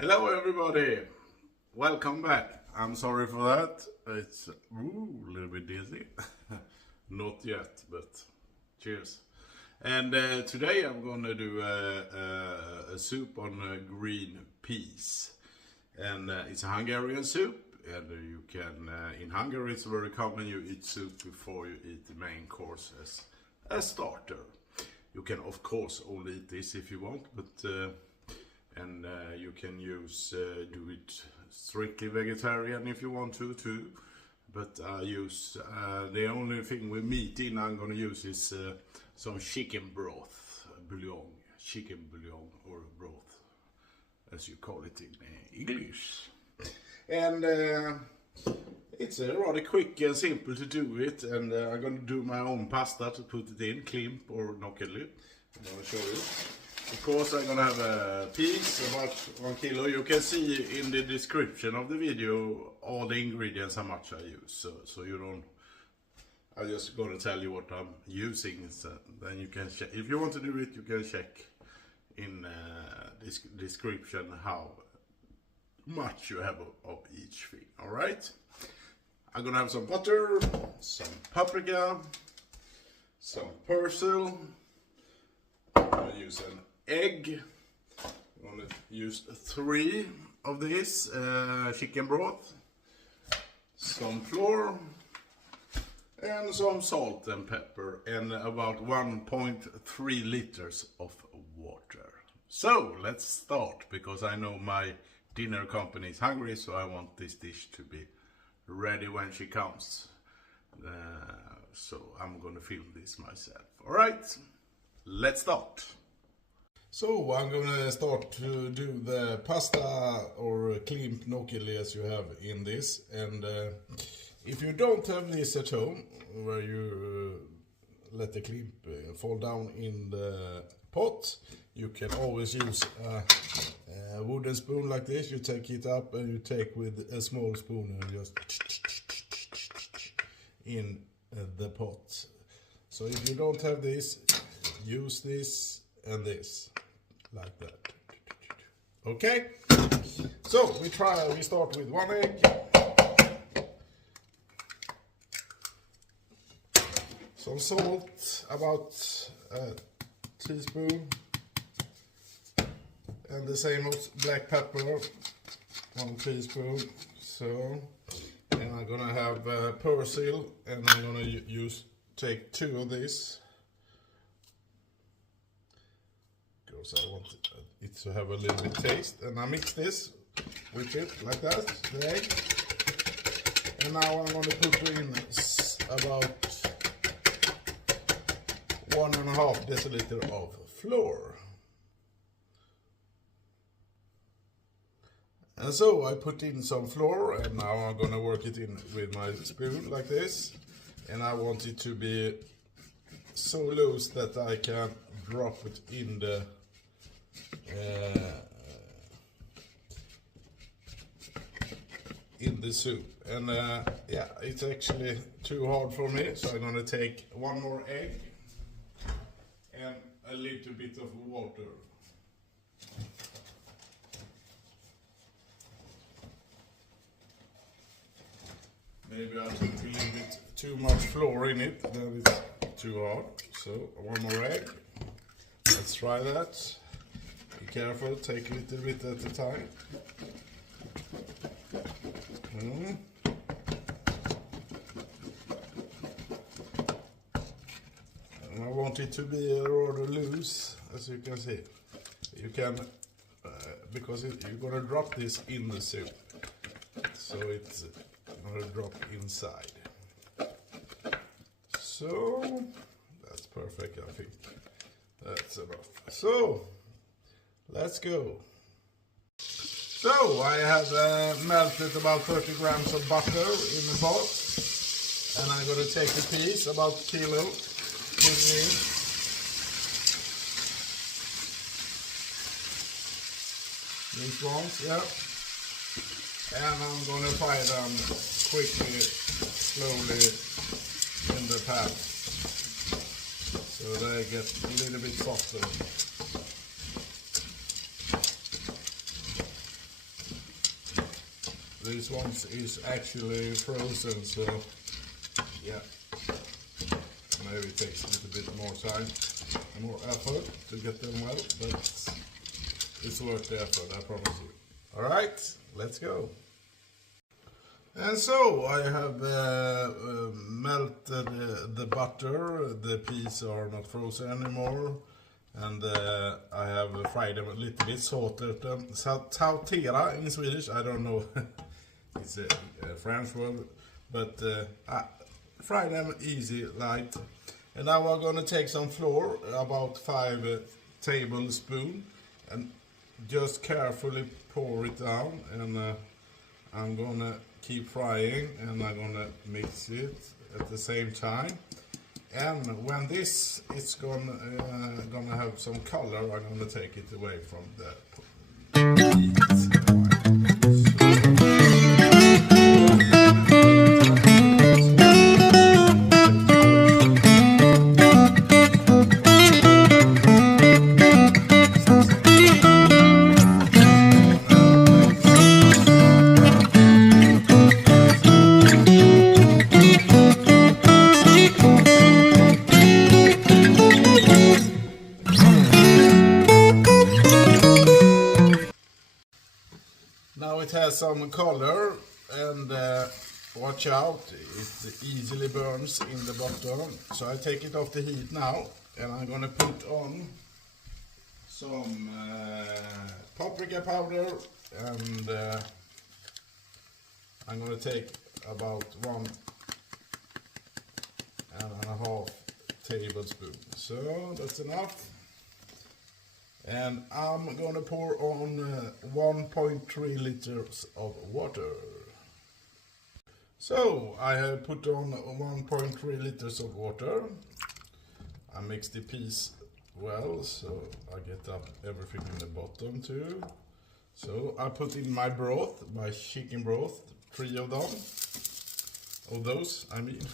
Hello everybody, welcome back. I'm sorry for that, it's a little bit dizzy. Not yet, but cheers. And today I'm gonna do a soup on green peas. And it's a Hungarian soup, and you can, in Hungary it's very common you eat soup before you eat the main course as a starter. You can of course only eat this if you want, but you can do it strictly vegetarian if you want to too. But I use the only thing with meat in I'm gonna use is some chicken broth, chicken bouillon or broth, as you call it in English. And it's rather quick and simple to do it, and I'm gonna do my own pasta to put it in, Klimp or Ungersk. I'm gonna show you. Of course I'm gonna have a piece, about 1 kilo. You can see in the description of the video all the ingredients, how much I use. So you don't, I'm just gonna tell you what I'm using, so then you can check. If you want to do it, you can check in this description how much you have of each thing. Alright? I'm gonna have some butter, some paprika, some parsley. I'm gonna use an egg. I'm gonna use 3 of this chicken broth, some flour, and some salt and pepper, and about 1.3 liters of water. So let's start, because I know my dinner company is hungry, so I want this dish to be ready when she comes. So I'm gonna film this myself. Alright, let's start. So I'm gonna start to do the pasta or Klimp gnocchi as you have in this. And if you don't have this at home, where you let the Klimp fall down in the pot, you can always use a wooden spoon like this. You take it up and you take with a small spoon and just in the pot. So if you don't have this, use this and this, like that. Okay, so we start with 1 egg, some salt, about a teaspoon, and the same as black pepper, 1 teaspoon. So, and I'm gonna have parsley, and I'm gonna take 2 of these, because I want it to have a little bit taste. And I mix this with it like that, the egg. And now I'm gonna put in about 1.5 deciliter of flour. And so I put in some flour, and now I'm gonna work it in with my spoon like this. And I want it to be so loose that I can drop it in the soup. And yeah, it's actually too hard for me, so I'm gonna take 1 more egg and a little bit of water. Maybe I took a little bit too much flour in it, then it's too hard. So 1 more egg. Let's try that. Be careful, take a little bit at a time. And I want it to be rather loose, as you can see. You can, because you're gonna drop this in the soup, so it's gonna drop inside. So that's perfect, I think. That's enough. So let's go. So I have melted about 30 grams of butter in the pot, and I'm gonna take a piece, about a kilo, put it in. These ones, yeah. And I'm gonna fry them quickly, slowly in the pan, so they get a little bit softer. this one is actually frozen, so yeah, maybe it takes a little bit more time and more effort to get them well, but it's worth the effort, I promise you. Alright, let's go. And so I have melted the butter. The peas are not frozen anymore, and I have fried them a little bit, salted them. Sautera in Swedish, I don't know. It's a French word, but fry them easy, light. And now we're gonna take some flour, about 5 tablespoons, and just carefully pour it down. And I'm gonna keep frying, and I'm gonna mix it at the same time. And when this is gonna have some color, I'm gonna take it away from the heat. Now it has some color, and watch out, it easily burns in the bottom. So I take it off the heat now, and I'm gonna put on some paprika powder, and I'm gonna take about 1.5 tablespoons. So that's enough. And I'm gonna pour on 1.3 liters of water. So I have put on 1.3 liters of water. I mix the peas well, so I get up everything in the bottom too. So I put in my broth, my chicken broth, 3 of them, of those I mean,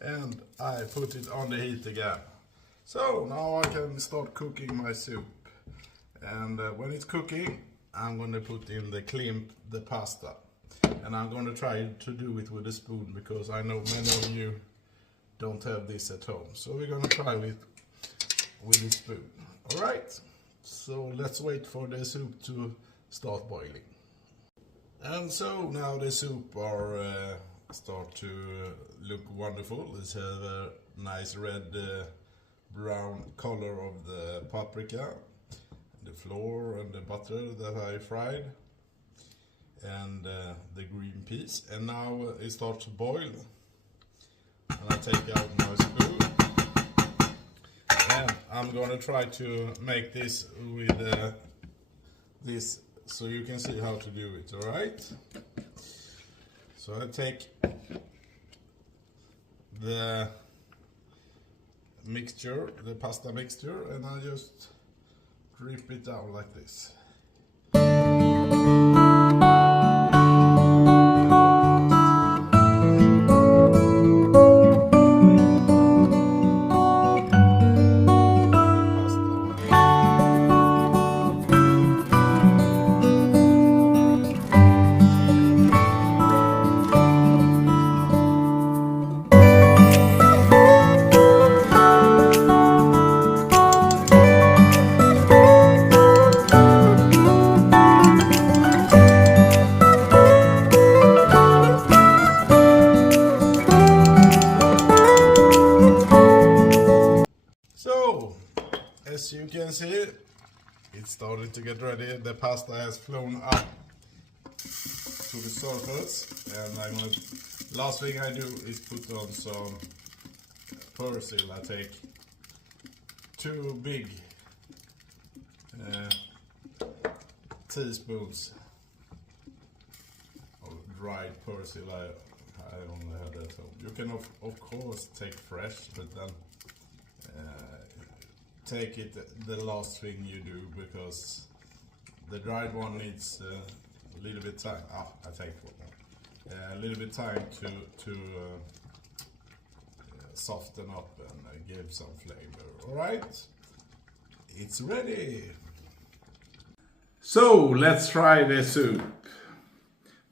and I put it on the heat again. So now I can start cooking my soup, and when it's cooking, I'm going to put in the Klimp, the pasta, and I'm going to try to do it with a spoon, because I know many of you don't have this at home. So we're going to try it with a spoon. Alright, so let's wait for the soup to start boiling. And so now the soup are start to look wonderful. It's a nice red brown color of the paprika, the flour and the butter that I fried, and the green peas. And now it starts to boil, and I take out my spoon, and I'm gonna try to make this with this, so you can see how to do it. All right, so I take the mixture, the pasta mixture, and I just drip it down like this. As you can see, it started to get ready. The pasta has flown up to the surface, and last thing I do is put on some persilja. I take 2 big teaspoons of dried persilja. I only have that home. You can of course take fresh, but then take it the last thing you do, because the dried one needs a little bit time. I take a little bit time to soften up and give some flavor. All right, it's ready. So let's try the soup.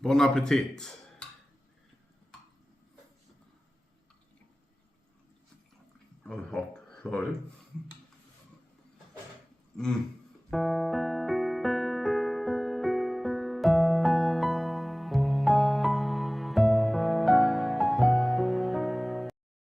Bon appetit. Oh, hot. Sorry.